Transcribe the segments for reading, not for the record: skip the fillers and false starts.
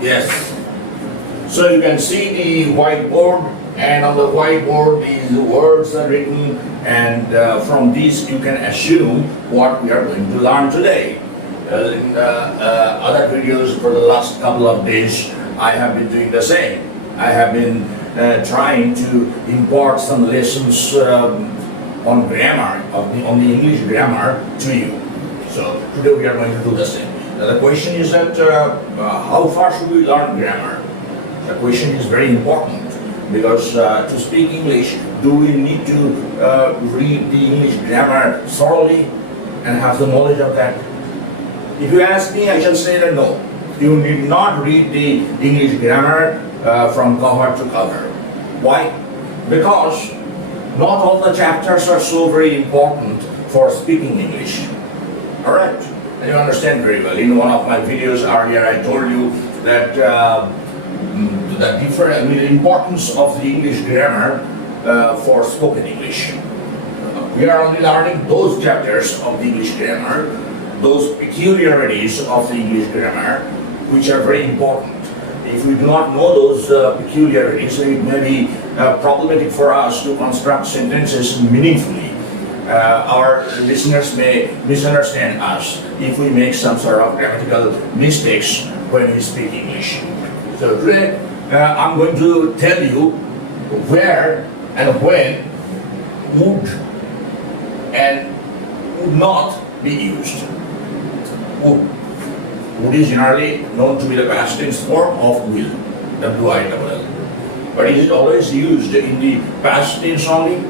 Yes. So you can see the whiteboard, and on the whiteboard these words are written, and from these you can assume what we are going to learn today. In other videos for the last couple of days, I have been doing the same. I have been trying to impart some lessons on grammar, on the English grammar to you. So today we are going to do the same. Now the question is that how far should we learn grammar? The question is very important because to speak English, do we need to read the English grammar thoroughly and have the knowledge of that? If you ask me, I shall say that no. You need not read the English grammar from cover to cover. Why? Because not all the chapters are so very important for speaking English. Alright, and you understand very well. In one of my videos earlier, I told you that the importance of the English grammar for spoken English. We are only learning those chapters of the English grammar, those peculiarities of the English grammar, which are very important. If we do not know those peculiarities, it may be problematic for us to construct sentences meaningfully. Our listeners may misunderstand us if we make some sort of grammatical mistakes when we speak English. So today I'm going to tell you where and when would and would not be used. Would is generally known to be the past tense form of will, W-I-L-L. But is it always used in the past tense only?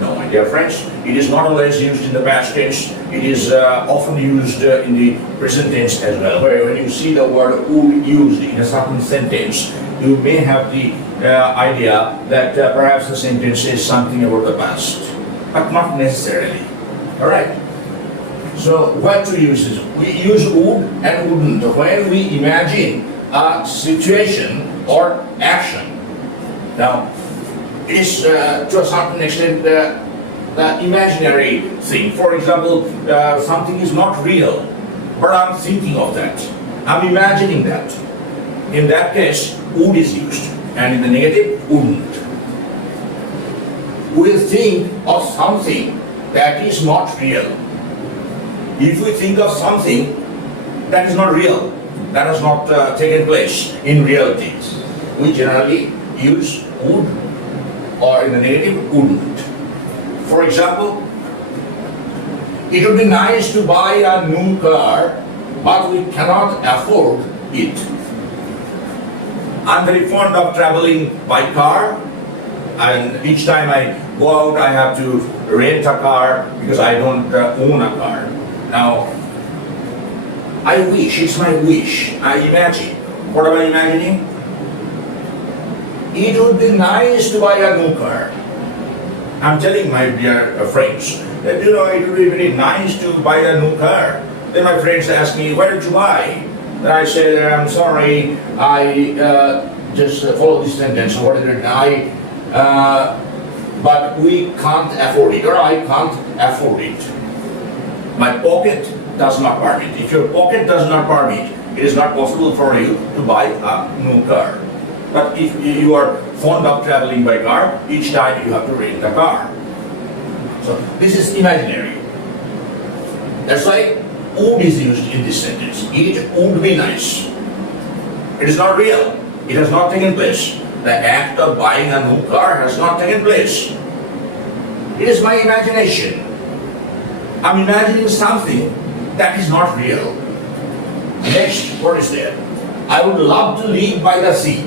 No, my dear friends, it is not always used in the past tense. It is often used in the present tense as well. Where when you see the word would used in a certain sentence, you may have the idea that perhaps the sentence says something about the past, but not necessarily. All right. So what to use is, we use would and wouldn't when we imagine a situation or action. Now, it is to a certain extent the imaginary thing. For example, something is not real, but I'm thinking of that. I'm imagining that. In that case, would is used, and in the negative, wouldn't. We'll think of something that is not real. If we think of something that is not real, that has not taken place in reality, we generally use would, or in the negative, wouldn't. For example, it would be nice to buy a new car, but we cannot afford it. I'm very fond of traveling by car, and each time I go out I have to rent a car because I don't own a car. Now, I wish, it's my wish, I imagine. What am I imagining? It would be nice to buy a new car. I'm telling my dear friends that, it would be very nice to buy a new car. Then my friends ask me, why did you buy? Then I say, I'm sorry, I just follow this sentence. What is it? But we can't afford it, or I can't afford it. My pocket does not permit. If your pocket does not permit, it is not possible for you to buy a new car. But if you are fond of traveling by car, each time you have to rent a car. So this is imaginary. That's why would is used in this sentence. It would be nice. It is not real. It has not taken place. The act of buying a new car has not taken place. It is my imagination. I'm imagining something that is not real. Next, what is there? I would love to live by the sea.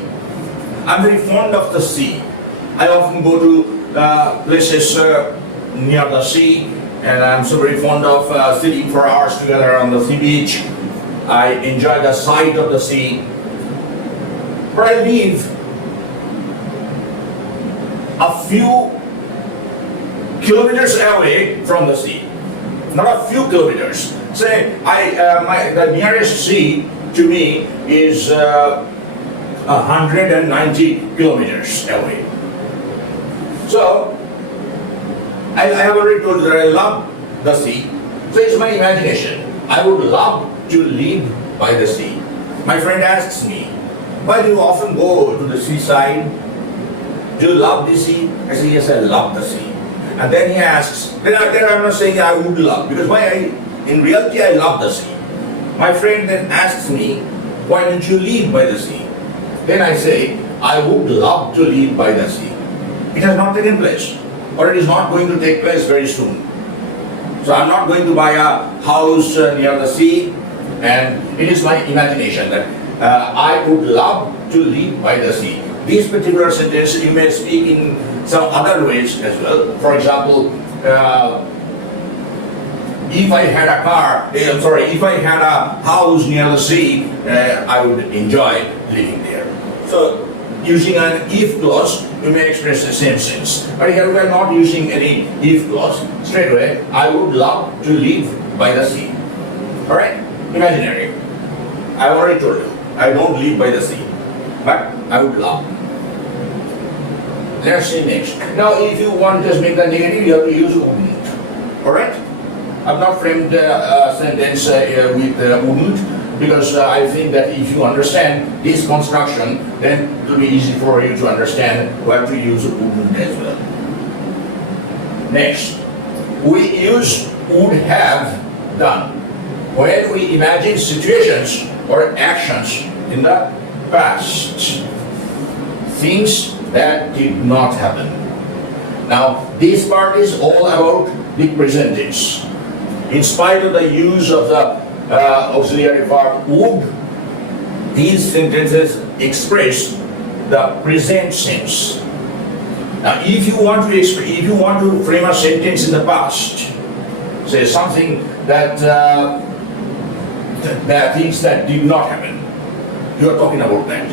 I'm very fond of the sea. I often go to places near the sea, and I'm so very fond of sitting for hours together on the sea beach. I enjoy the sight of the sea. But I live a few kilometers away from the sea. Not a few kilometers. Say, the nearest sea to me is 190 kilometers away. So, I have already told you that I love the sea. So it's my imagination. I would love to live by the sea. My friend asks me, why do you often go to the seaside? Do you love the sea? I say, yes, I love the sea. And then he asks, then I'm not saying I would love, because in reality I love the sea. My friend then asks me, why don't you live by the sea? Then I say, I would love to live by the sea. It has not taken place, or it is not going to take place very soon. So I'm not going to buy a house near the sea, and it is my imagination that I would love to live by the sea. This particular sentence you may speak in some other ways as well. For example, if I had a if I had a house near the sea, I would enjoy living there. So using an if clause, we may express the same sense. But here we are not using any if clause. Straight away, I would love to live by the sea. Alright? Imaginary. I already told you, I don't live by the sea. But I would love. Let's see next. Now, if you want to just make the negative, you have to use wouldn't. Alright? I've not framed a sentence with wouldn't, because I think that if you understand this construction, then it will be easy for you to understand where to use wouldn't as well. Next, we use would have done when we imagine situations or actions in the past, things that did not happen. Now, this part is all about the present tense. In spite of the use of the auxiliary verb would, these sentences express the present sense. Now, if you want to frame a sentence in the past, say something that things that did not happen, you are talking about that.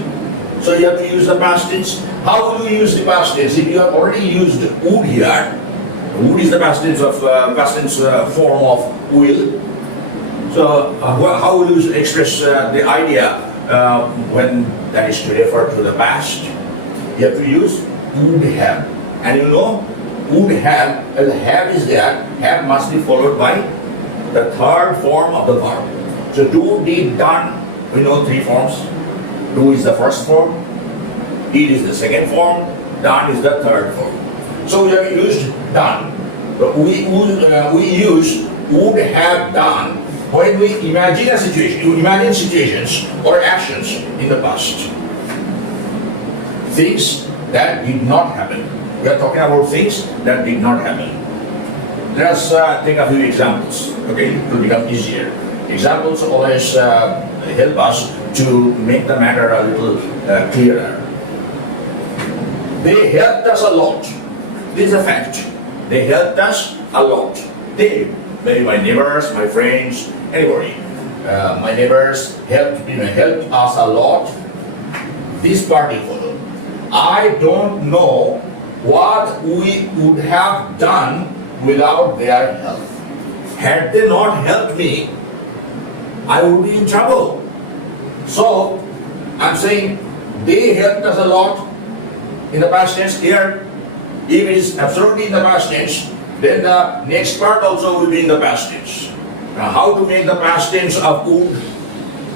So you have to use the past tense. How will you use the past tense? If you have already used would here, would is the past tense form of will. So how will you express the idea when that is to refer to the past? You have to use would have. And you know, would have, as have is there, have must be followed by the third form of the verb. So do, did, done, we know three forms. Do is the first form, did is the second form, done is the third form. So we have used done. But we use would have done when we imagine a situation, you imagine situations or actions in the past. Things that did not happen. We are talking about things that did not happen. Let us take a few examples, okay, to become easier. Examples always help us to make the matter a little clearer. They helped us a lot. This is a fact. They helped us a lot. They, maybe my neighbors, my friends, anybody. My neighbors helped us a lot. This part will follow. I don't know what we would have done without their help. Had they not helped me, I would be in trouble. So, I'm saying they helped us a lot in the past tense. Here, if it is absolutely in the past tense, then the next part also will be in the past tense. Now, how to make the past tense of would,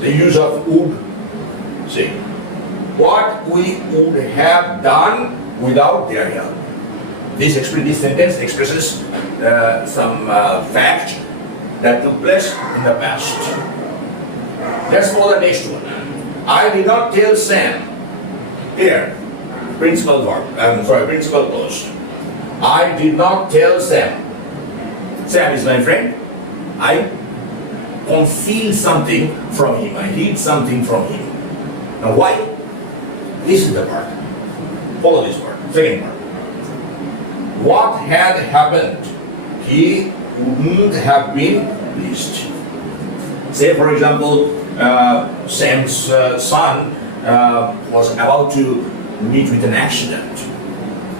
the use of would, see, what we would have done without their help. This sentence expresses some fact that took place in the past. Let's follow the next one. I did not tell Sam. Here, principal clause. I did not tell Sam. Sam is my friend. I concealed something from him. I hid something from him. Now why? This is the part. Follow this part. Second part. What had happened? He wouldn't have been pleased. Say, for example, Sam's son was about to meet with an accident,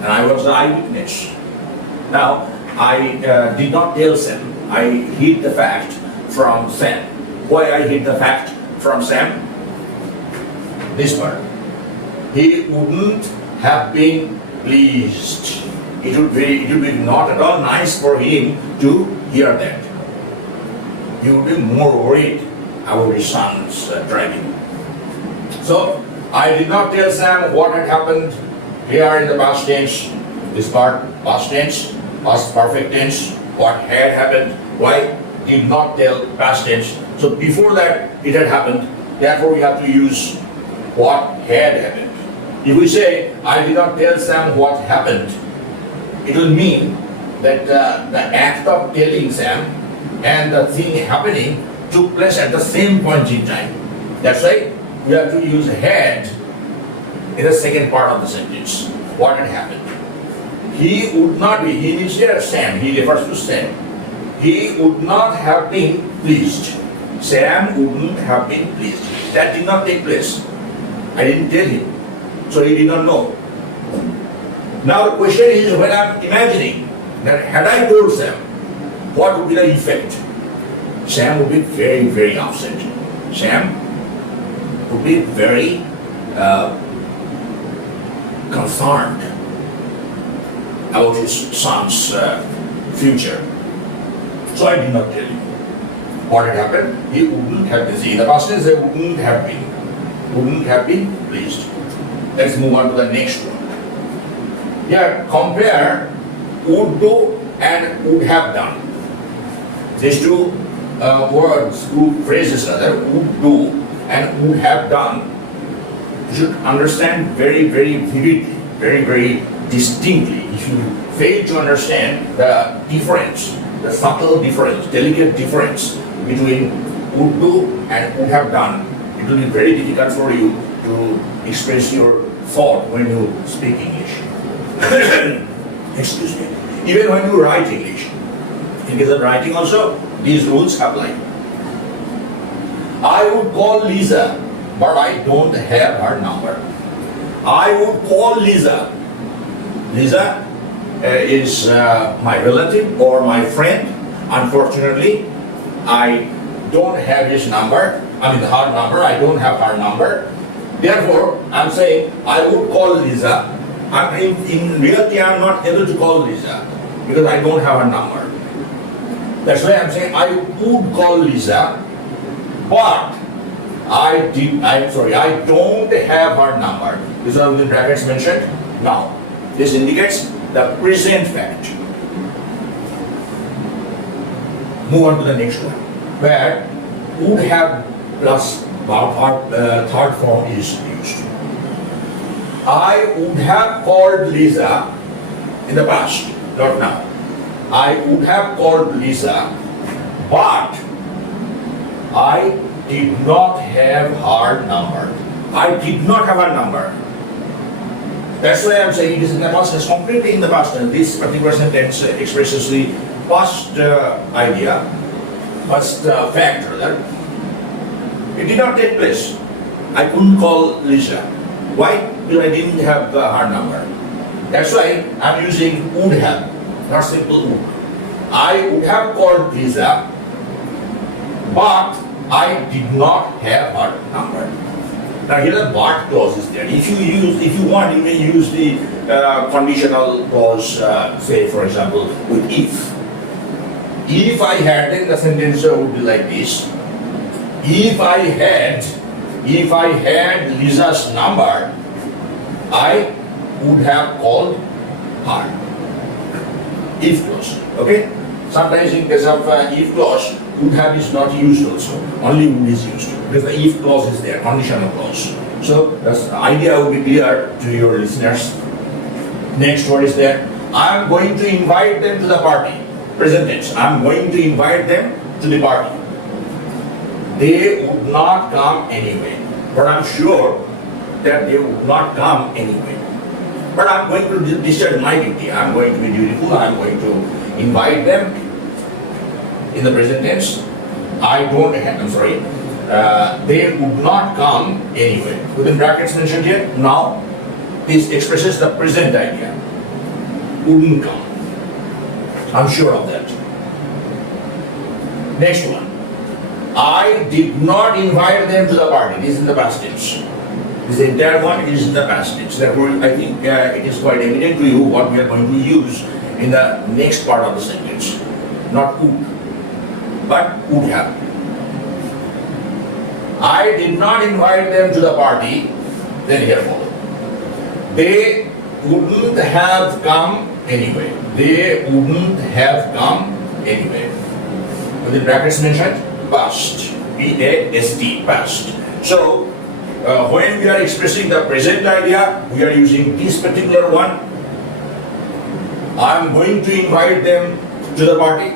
and I was the eyewitness. Now, I did not tell Sam. I hid the fact from Sam. Why I hid the fact from Sam? This part. He wouldn't have been pleased. It would be not at all nice for him to hear that. He would be more worried about his son's driving. So I did not tell Sam what had happened here in the past tense, this part, past tense, past perfect tense, what had happened. Why? Did not tell past tense. So before that it had happened, therefore we have to use what had happened. If we say, I did not tell Sam what happened, it will mean that the act of telling Sam and the thing happening took place at the same point in time. That's why we have to use had in the second part of the sentence. What had happened? He would not be, he means here Sam, he refers to Sam. He would not have been pleased. Sam wouldn't have been pleased. That did not take place. I didn't tell him, so he did not know. Now the question is, when I'm imagining that had I told Sam, what would be the effect? Sam would be very, very upset. Sam would be very concerned about his son's future. So I did not tell him. What had happened? He wouldn't have been. See, in the past tense, they wouldn't have been pleased. Let's move on to the next one. Here, compare would do and would have done. These two words, two phrases rather, would do and would have done. You should understand very, very vividly, very, very distinctly. If you fail to understand the difference, the subtle difference, delicate difference between would do and would have done, it will be very difficult for you to express your thought when you speak English. Excuse me. Even when you write English. In case of writing also, these rules apply. I would call Lisa, but I don't have her number. I would call Lisa. Lisa is my relative or my friend. Unfortunately, I don't have his number. I mean her number. I don't have her number. Therefore, I'm saying I would call Lisa. In reality, I'm not able to call Lisa because I don't have her number. That's why I'm saying I would call Lisa, but I don't have her number. This is what the brackets mentioned. Now, this indicates the present fact. Move on to the next one, where would have plus third form is used. I would have called Lisa in the past, not now. I would have called Lisa, but I did not have her number. I did not have her number. That's why I'm saying it is in the past tense, completely in the past tense. This particular sentence expresses the past idea, past fact rather. It did not take place. I couldn't call Lisa. Why? Because I didn't have her number. That's why I'm using would have, not simple would. I would have called Lisa, but I did not have her number. Now here the but clause is there. If you want, you may use the conditional clause, say for example, with if. If I had, then the sentence would be like this. If I had Lisa's number, I would have called her. If clause, okay? Sometimes in case of if clause, would have is not used also. Only would is used because the if clause is there, conditional clause. So the idea will be clear to your listeners. Next word is there. I am going to invite them to the party. Present tense. I am going to invite them to the party. They would not come anyway, but I'm sure that they would not come anyway. But I'm going to discharge my duty. I'm going to be dutiful. I'm going to invite them in the present tense. They would not come anyway. Within brackets mentioned here, now this expresses the present idea. Wouldn't come. I'm sure of that. Next one. I did not invite them to the party. This is in the past tense. This entire one is in the past tense. Therefore, I think it is quite evident to you what we are going to use in the next part of the sentence. Not would, but would have. I did not invite them to the party, then here follow. They wouldn't have come anyway. They wouldn't have come anyway. Within brackets mentioned, past. P-A-S-T, past. So, when we are expressing the present idea, we are using this particular one. I am going to invite them to the party.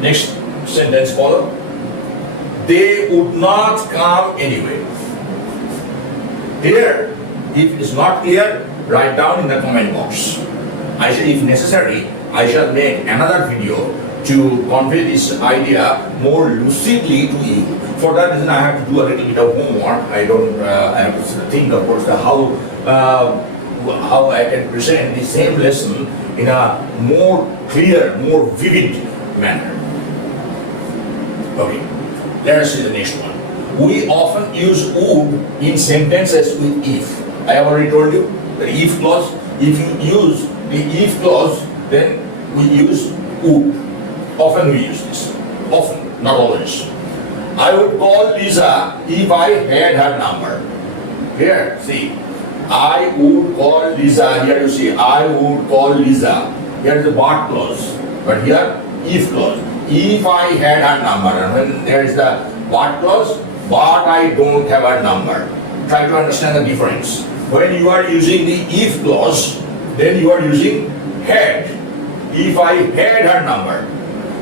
Next sentence follow. They would not come anyway. Here, if it is not clear, write down in the comment box. I shall, if necessary, I shall make another video to convey this idea more lucidly to you. For that reason, I have to do a little bit of homework. I have to think, of course, how I can present the same lesson in a more clear, more vivid manner. Okay, let us see the next one. We often use would in sentences with if. I have already told you the if clause. If you use the if clause, then we use would. Often we use this. Often, not always. I would call Lisa if I had her number. Here, see. I would call Lisa. Here you see, I would call Lisa. Here is the but clause. But here, if clause. If I had her number. And when there is the but clause, but I don't have her number. Try to understand the difference. When you are using the if clause, then you are using had. If I had her number.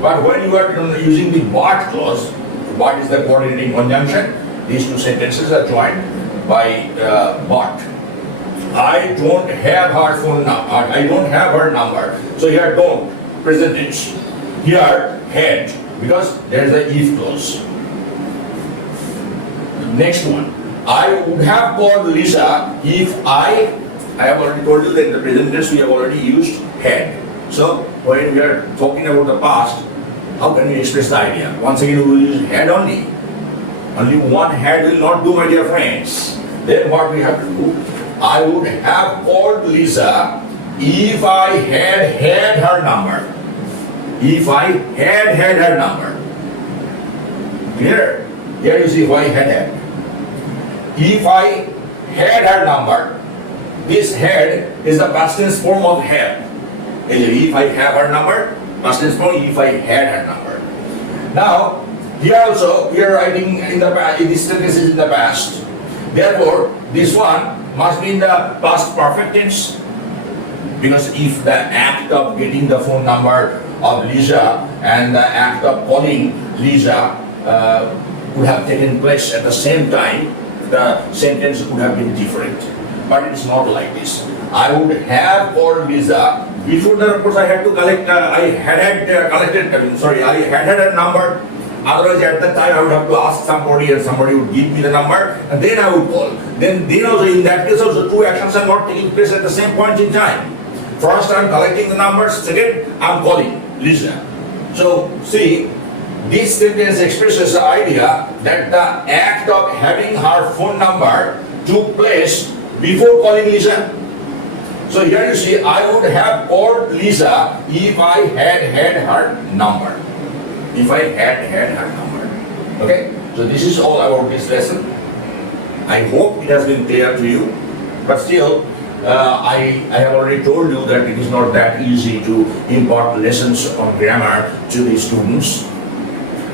But when you are using the but clause, but is the coordinating conjunction. These two sentences are joined by but. I don't have her phone number. I don't have her number. So here don't, present tense. Here had, because there is the if clause. Next one. I would have called Lisa if I have already told you that in the present tense we have already used had. So when we are talking about the past, how can we express the idea? Once again we will use had only. Only one had will not do, my dear friends. Then what we have to do? I would have called Lisa if I had her number. If I had her number. Here you see why had. If I had her number, this had is the past tense form of have. If I have her number, past tense form if I had her number. Now, here also we are writing in the past, this sentence is in the past. Therefore, this one must be in the past perfect tense. Because if the act of getting the phone number of Lisa and the act of calling Lisa would have taken place at the same time, the sentence would have been different. But it's not like this. I would have called Lisa. Before that, of course, I had to collect, I had a number. Otherwise, at that time, I would have to ask somebody and somebody would give me the number and then I would call. Then also, in that case also, two actions are not taking place at the same point in time. First, I'm collecting the numbers. Second, I'm calling Lisa. So, see, this sentence expresses the idea that the act of having her phone number took place before calling Lisa. So here you see, I would have called Lisa if I had her number. If I had her number. Okay? So this is all about this lesson. I hope it has been clear to you. But still, I have already told you that it is not that easy to impart lessons on grammar to the students.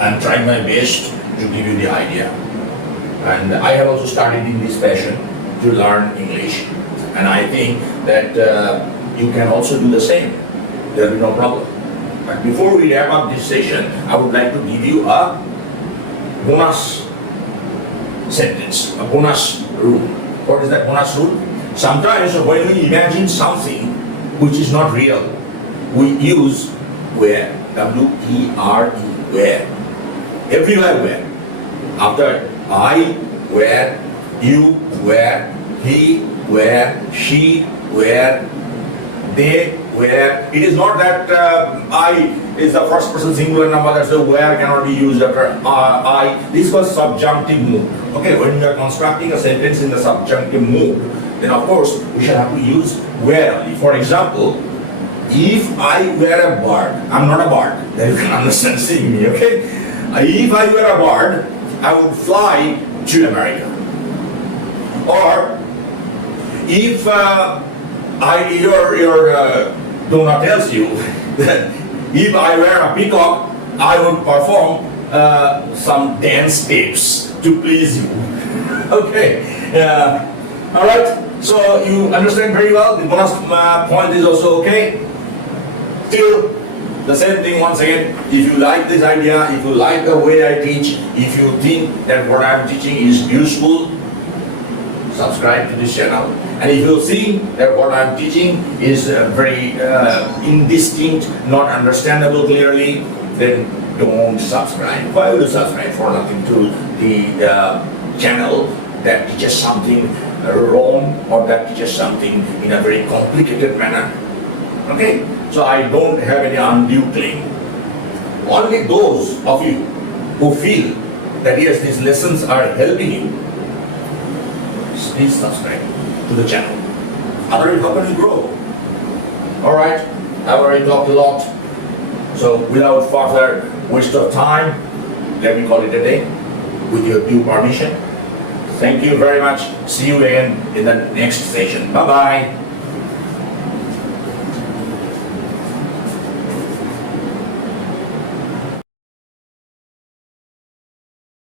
I'm trying my best to give you the idea. And I have also started in this fashion to learn English. And I think that you can also do the same. There will be no problem. But before we wrap up this session, I would like to give you a bonus sentence, a bonus rule. What is that bonus rule? Sometimes when we imagine something which is not real, we use where, W-E-R-E, where. Everywhere where. After I, where, you, where, he, where, she, where, they, where. It is not that I is the first person singular number, that's the where cannot be used after I. This was subjunctive mood. Okay, when you are constructing a sentence in the subjunctive mood, then of course we shall have to use where only. For example, if I were a bird, I'm not a bird, then you can understand seeing me, okay? If I were a bird, I would fly to America. Or if your donor tells you that if I wear a peacock, I would perform some dance steps to please you. Okay. All right. So you understand very well. The bonus point is also okay. Still, the same thing once again. If you like this idea, if you like the way I teach, if you think that what I'm teaching is useful, subscribe to this channel. And if you see that what I'm teaching is very indistinct, not understandable clearly, then don't subscribe. Why would you subscribe for nothing to the channel that teaches something wrong or that teaches something in a very complicated manner? Okay? So I don't have any undue claim. Only those of you who feel that yes, these lessons are helping you, please subscribe to the channel. Otherwise, how can you grow? Alright, I've already talked a lot. So without further waste of time, let me call it a day with your due permission. Thank you very much. See you again in the next session. Bye-bye.